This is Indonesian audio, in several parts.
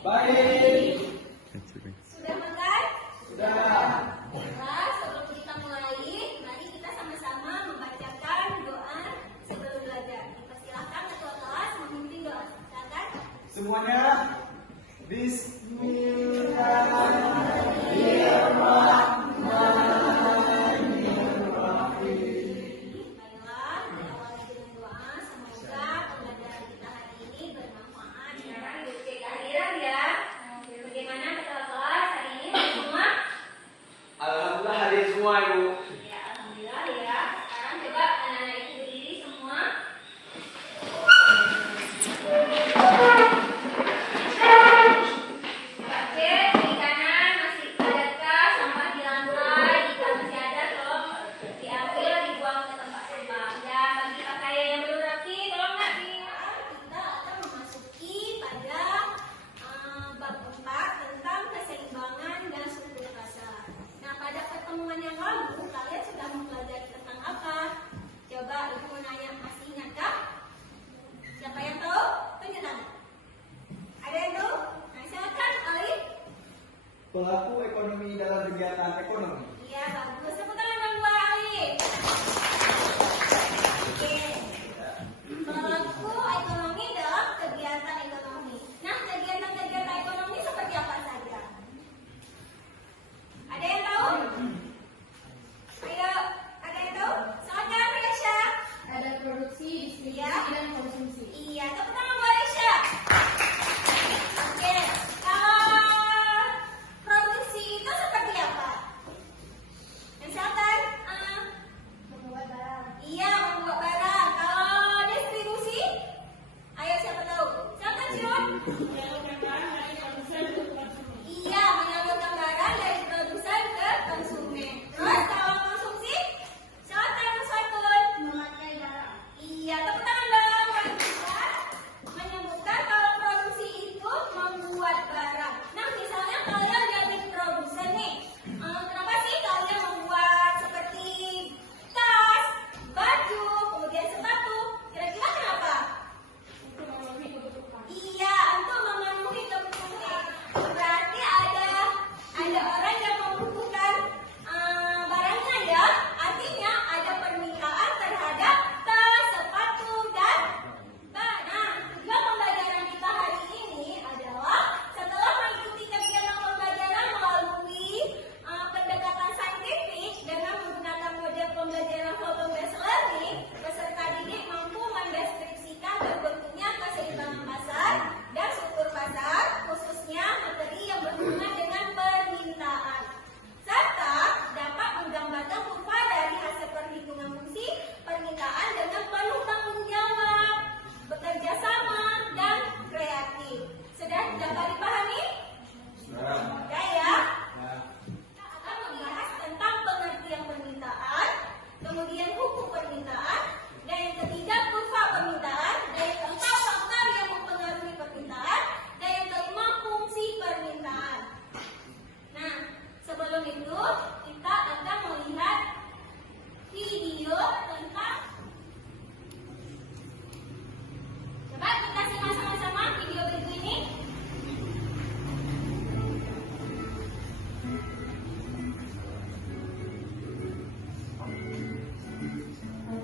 Baik. Sudah makan? Sudah. Baiklah, sebelum kita mulai, mari kita sama-sama membacakan doa sebelum belajar. Dipersilahkan ketua kelas memimpin doa. Silakan. Semuanya. Bismillahirrahmanirrahim. Baiklah, diawali dengan doa. Semoga pembelajaran kita hari ini bermanfaat. Sekarang duduk kehadiran ya. Bagaimana ketua kelas hari ini semua? Alhamdulillah hadir semua Ibu. Ya, alhamdulillah ya. Sekarang coba anak-anak itu berdiri semua. Coba cek di kanan masih adakah sampah di lantai? Jika masih ada, tolong diambil, dibuang ke tempat sampah. Dan bagi pakaian yang belum rapi, tolong nggak kita akan memasuki pada bab 4 tentang keseimbangan dan struktur pasar. Nah, pada pertemuan yang lalu kalian sudah mempelajari tentang apa? Coba ibu mau nanya, masih ingatkah? Siapa yang tahu? Tunjuk tangan. Ada yang tahu? Nah, silakan Ali. Pelaku ekonomi dalam kegiatan ekonomi. Iya, bagus. Tepuk tangan yang dua Ali. Oke. Pelaku ekonomi dalam kegiatan ekonomi. Nah, kegiatan-kegiatan ekonomi seperti apa saja? Ada yang tahu? Ayo, ada yang tahu? Silakan, Resya. Ada produksi, distribusi, Iya. dan konsumsi. Iya, tepuk tangan buat Resya. Oke, kalau produksi itu seperti apa? Yang silakan. Membuat barang. Iya, membuat barang. Kalau distribusi, ayo siapa tahu? Silakan Cion. Menyalurkan barang dari produsen ke konsumen. Iya, menyalurkan barang dari produsen ke konsumen. Terus kalau konsumsi, silakan Mas Fatul. Memakai barang. Iya, tepuk tangan dong buat kita. Menyebutkan kalau produksi itu membuat barang. Nah, misalnya kalian jadi produsen nih. Kenapa sih kalian membuat seperti tas, baju, kemudian sepatu? Kira-kira kenapa? Untuk memenuhi kebutuhan. Iya, untuk memenuhi kebutuhan. Berarti ada orang yang membutuhkan barangnya ya. Artinya ada permintaan terhadap tas, sepatu, dan barang. Tujuan pembelajaran kita hari ini adalah setelah mengikuti kegiatan pembelajaran melalui pendekatan saintifik dengan menggunakan model pembelajaran problem based learning, peserta didik mampu mendeskripsikan terbentuknya keseimbangan pasar dan struktur pasar, khususnya materi yang berhubungan dengan permintaan, serta dapat menggambarkan kurva dari hasil perhitungan fungsi permintaan dengan penuh tanggung jawab, bekerja sama, dan kreatif. Sudah dapat dipahami? Sudah. Sudah ya? Nah, Kita akan membahas tentang pengertian permintaan, kemudian hukum permintaan, dan yang ketiga kurva permintaan, dan yang keempat faktor yang mempengaruhi permintaan, dan yang kelima fungsi permintaan. Nah, sebelum itu kita akan melihat video tentang. Coba kita simak sama-sama video berikut ini.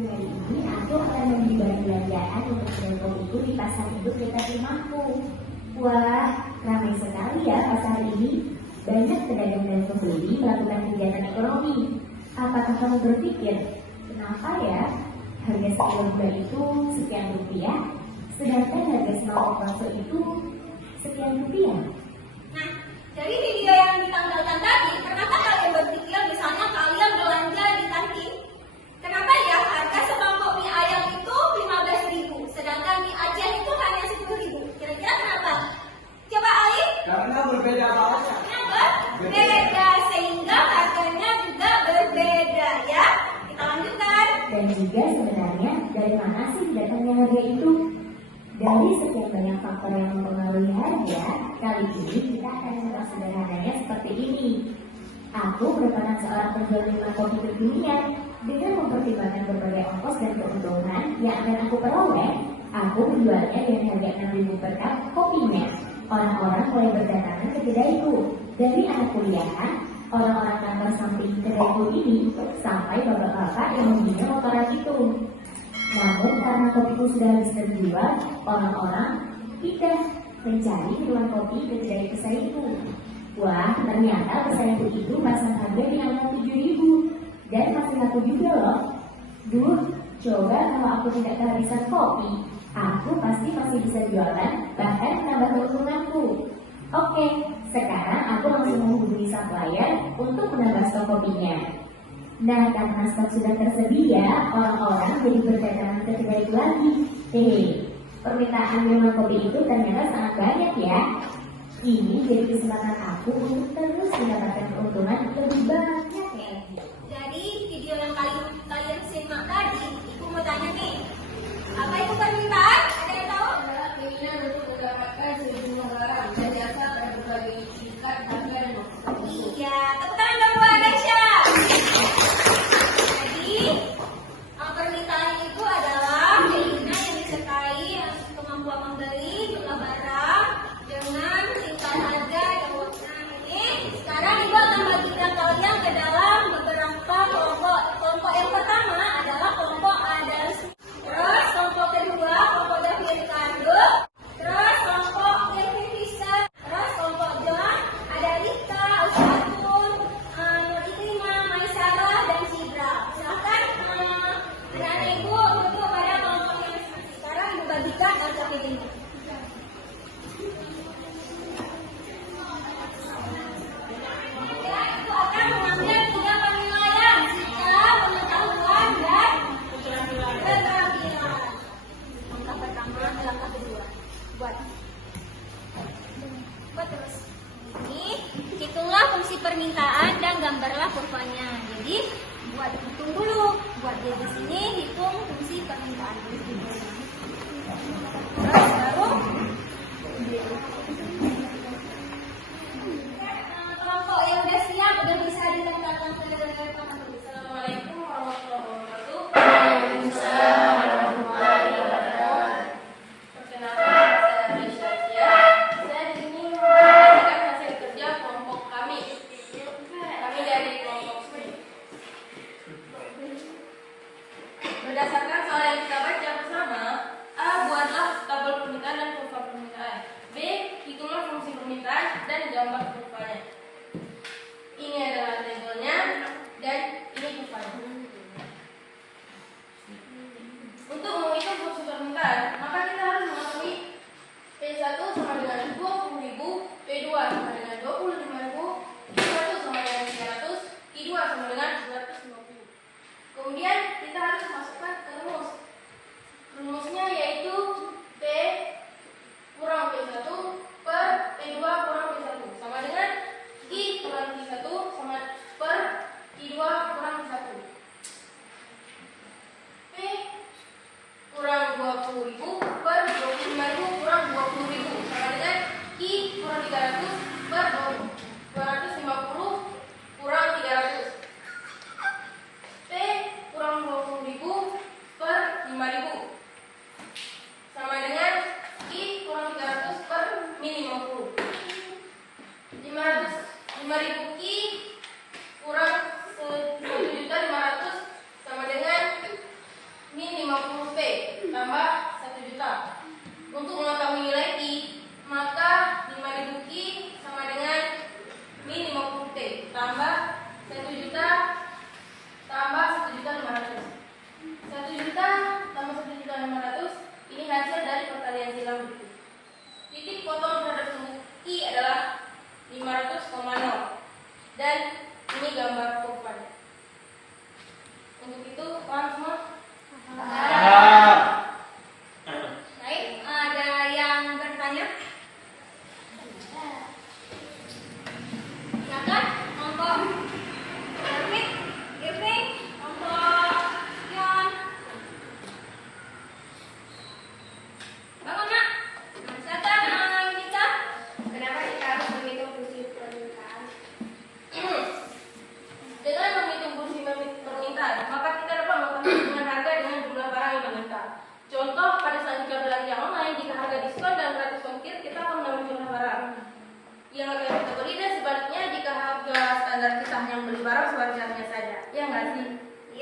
Hari ini aku akan membeli barang belanjaan untuk Delkom itu di pasar induk dekat rumahku. Wah, ramai sekali ya pasar ini. Banyak pedagang dan pembeli melakukan kegiatan ekonomi. Apakah kamu berpikir, kenapa ya harga sekilo gula itu sekian rupiah, sedangkan harga sembako konsul itu sekian rupiah? Nah, dari video yang ditampilkan tadi, kenapa kalian berpikir misalnya kalian belanja di kantin? Kenapa ya harga semangkok mie ayam itu 15.000, sedangkan mie Aceh itu hanya 10.000? Kira-kira kenapa? Coba Ali. karena berbeda banget. Kenapa? Beda, sehingga harganya juga berbeda ya. Kita lanjutkan. Dan juga sebenarnya dari mana sih datangnya harga itu? Dari sekian banyak faktor yang mempengaruhi harga, kali ini kita akan mengulas sederhananya seperti ini. Aku merupakan seorang penjual minuman kopi berdunia. Dengan mempertimbangkan berbagai ongkos dan keuntungan yang akan aku peroleh, aku menjualnya dengan harga 6.000 per cup kopinya. orang-orang mulai berdatangan ke kedaiku. Dari anak kuliahan, orang-orang kantor samping kedaiku ini, sampai bapak-bapak yang membina motoran itu. Namun karena kopiku sudah habis terjual, orang-orang pindah mencari minuman kopi ke kedai pesaingku. Wah, ternyata pesaingku itu pasang harga di angka 7.000 dan masih laku juga loh. Duh, coba kalau aku tidak kehabisan kopi, aku pasti masih bisa jualan, bahkan menambah keuntunganku. Oke, sekarang aku langsung menghubungi supplier untuk menambah stok kopinya. Nah, karena stok sudah tersedia, orang-orang jadi berdatangan ke kedaiku lagi. Permintaan minuman kopi itu ternyata sangat banyak ya. Ini jadi kesempatan aku untuk terus mendapatkan keuntungan lebih banyak ya. Dari video yang kalian simak tadi, ibu mau tanya nih, apa itu permintaan? Ada yang tahu? Adalah keinginan untuk mendapatkan sejumlah barang dan jasa pada berbagai tingkat harga dan waktu. Iya, tepuk tangan dong buat Aisyah. Jadi, permintaan itu adalah keinginan yang disertai kemampuan membeli jumlah barang dengan tingkat harga dan waktu. Ini sekarang ibu akan bagikan kalian ke dalam beberapa kelompok. Kelompok yang pertama adalah kelompok Adams. Terus kelompok kedua kelompok David Ricardo. Terus kelompok Kevin Fisher. Terus kelompok John ada Rita, Ustadun, Nur Ikrimah, Maisarah dan Sidra. Silahkan anak-anak ibu duduk pada kelompok yang sekarang ibu bagikan dan sampai ini. Itu akan mengambil 3 penilaian sikap, pengetahuan dan keterampilan. Langkah pertama, langkah kedua. Buat terus. Ini hitunglah fungsi permintaan dan gambarlah kurvanya. Jadi buat hitung dulu. Buat di sini hitung fungsi permintaan dulu. Terus baru kelompok yang udah siap udah bisa ditempatkan ke depan. Assalamualaikum warahmatullahi wabarakatuh. Waalaikumsalam warahmatullahi wabarakatuh. Perkenalkan, saya Risha Cia. Saya di sini membagikan hasil kerja kelompok kami. Kami dari kelompok 10. Berdasarkan soal yang kita baca bersama, A. Buatlah tabel permintaan dan kurva permintaan. B. Hitunglah fungsi permintaan dan gambar kurvanya. Ini adalah tabelnya dan ini kurvanya. Untuk menghitung fungsi permintaan, maka kita harus mengetahui P1 sama dengan 20.000, P2 sama dengan 25.000, Q1 sama dengan 300, Q2 sama dengan 250. Kemudian kita harus masukkan ke rumus. Rumusnya yaitu P kurang P1 per P2 kurang P1 sama dengan I kurang Q1 sama per Q2 kurang Q1. P kurang 20.000 per 25.000 kurang 20.000 sama dengan I kurang 300 per 250 kurang 300. P kurang 20.000 per 5.000 sama dengan I kurang 300 per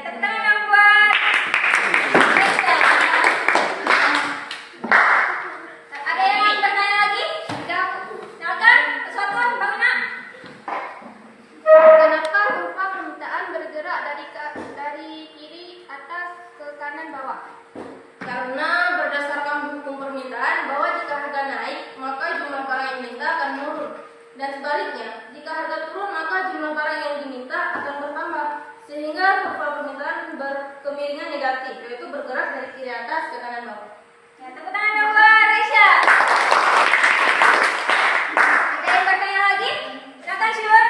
tepuk tangan dong buat Reza. Ada yang mau bertanya lagi? Silakan, Sotun, Bang Nak. Kenapa kurva permintaan bergerak dari kiri atas ke kanan bawah? Karena berdasarkan hukum permintaan bahwa jika harga naik maka jumlah barang yang diminta akan menurun, dan sebaliknya jika harga turun maka jumlah barang yang diminta akan bertambah, sehingga kurva permintaan berkemiringan negatif, yaitu bergerak dari kiri atas ke kanan bawah. Ya, tepuk tangan dong buat Reza. Ada yang bertanya lagi? Silakan, Syur.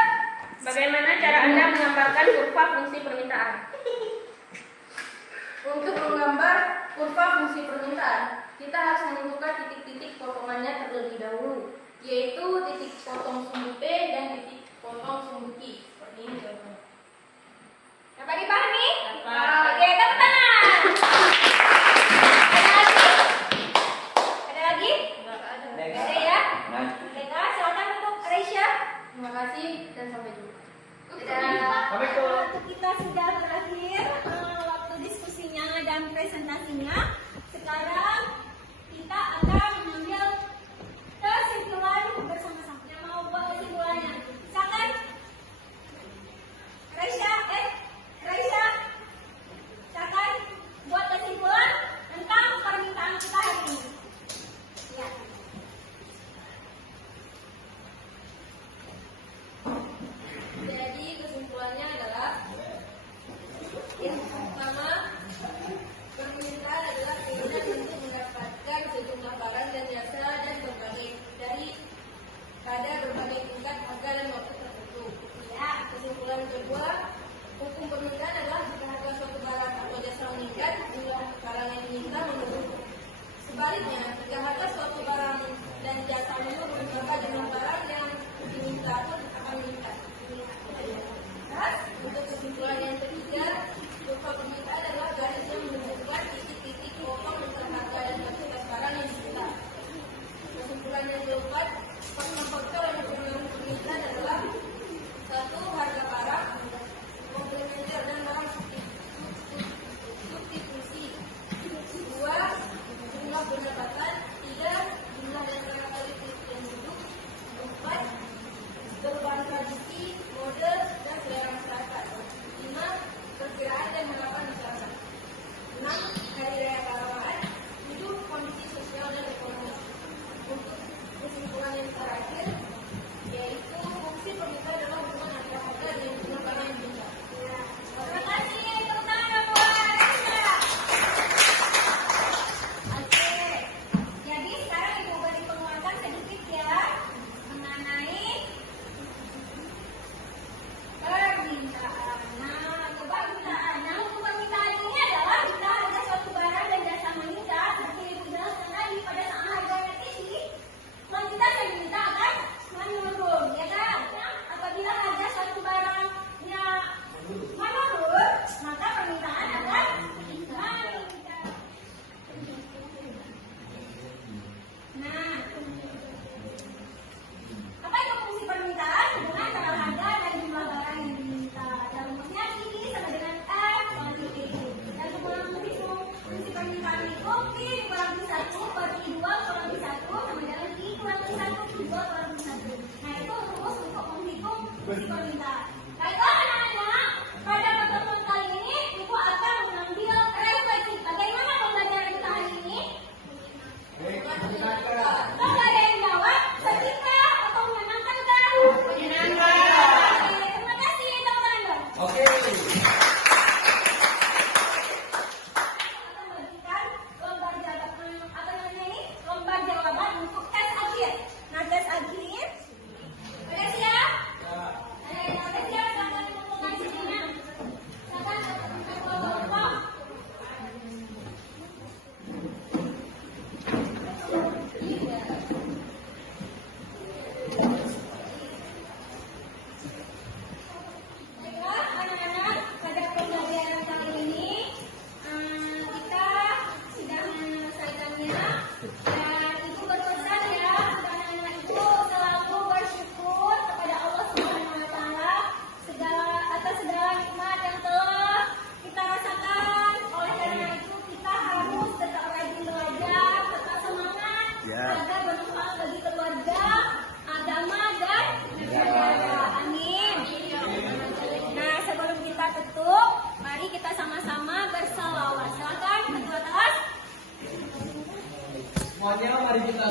Bagaimana cara Anda menggambarkan kurva fungsi permintaan? Untuk menggambar kurva fungsi permintaan, kita harus menemukan titik-titik potongannya terlebih dahulu, yaitu titik potong sumbu P dan titik potong sumbu Q. Seperti ini contohnya. Dapat dipahami? Dapat. Oke, tepuk tangan. Ada lagi? Ada lagi? Ada. Ada ya? Nah, Baiklah, silakan untuk Reza. Terima kasih dan sampai jumpa. Waktu kita sudah berakhir, waktu diskusinya dan presentasinya. Sekarang kita akan mengambil kesimpulan bersama-sama. Yang mau buat kesimpulannya, silakan. Reza, silakan buat kesimpulan tentang permintaan kita hari ini. Ya. Jadi kesimpulannya adalah yang pertama, permintaan adalah keinginan untuk mendapatkan sejumlah barang dan jasa dan pada berbagai tingkat harga dan waktu tertentu. Ya. Kesimpulan kedua, hukum permintaan adalah jika harga suatu barang atau jasa meningkat, jumlah barang yang diminta menurun. Sebaliknya, jika harga suatu barang dan jasa menurun, maka jumlah barang yang diminta pun akan meningkat. Untuk kesimpulan yang ketiga, kurva permintaan adalah garis yang menunjukkan titik-titik potong antara harga dan kuantitas barang yang diminta. Kesimpulan yang keempat, faktor-faktor yang mempengaruhi permintaan adalah: satu, harga barang, komplementer dan barang substitusi; dua, jumlah pendapatan; tiga, jumlah dan karakteristik penduduk; empat, perubahan tradisi, mode, dan selera masyarakat; lima, perkiraan dan harapan masyarakat; enam, hari raya keagamaan; tujuh, kondisi sosial dan ekonomi. Untuk kesimpulan yang terakhir, yaitu fungsi permintaan adalah hubungan antara harga dan jumlah barang yang diminta. Terima kasih, tepuk tangan buat Reza. Oke, jadi sekarang Ibu beri penguatan sedikit ya mengenai permintaan. Nah, hukum permintaan ini adalah jika harga suatu barang dan jasa meningkat, seperti Ibu jelaskan tadi, pada saat harganya tinggi, kuantitas yang diminta akan menurun, ya kan? Apabila harga suatu barangnya menurun, maka permintaan akan meningkat. Nah, apa itu fungsi permintaan? Hubungan antara harga dan jumlah barang yang diminta. Dan rumusnya ini sama dengan F kuanti Q. Dan fungsi permintaan itu Q kurangi 1 per I2 kurangi 1 sama dengan I kurangi 1 I2 kurangi 1. Nah, itu rumus untuk menghitung fungsi permintaan. Baiklah anak-anak, pada pertemuan kali ini Ibu akan mengambil refleksi. Bagaimana pembelajaran kita hari ini? Kalau ada yang jawab, setrika atau menyenangkan kan? Menyenangkan. Oke, terima kasih teman-teman. oke. Akan memberikan lomba jawaban untuk tes akhir. Nah, tes akhir. Udah siap? Ada yang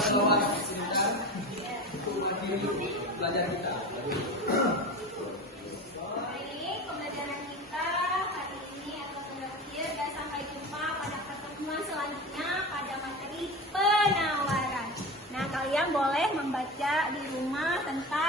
bawa sebentar untuk mengakhiri belajar kita. Baik, pembelajaran kita hari ini akan berakhir dan sampai jumpa pada pertemuan selanjutnya pada materi penawaran. Nah, kalian boleh membaca di rumah tentang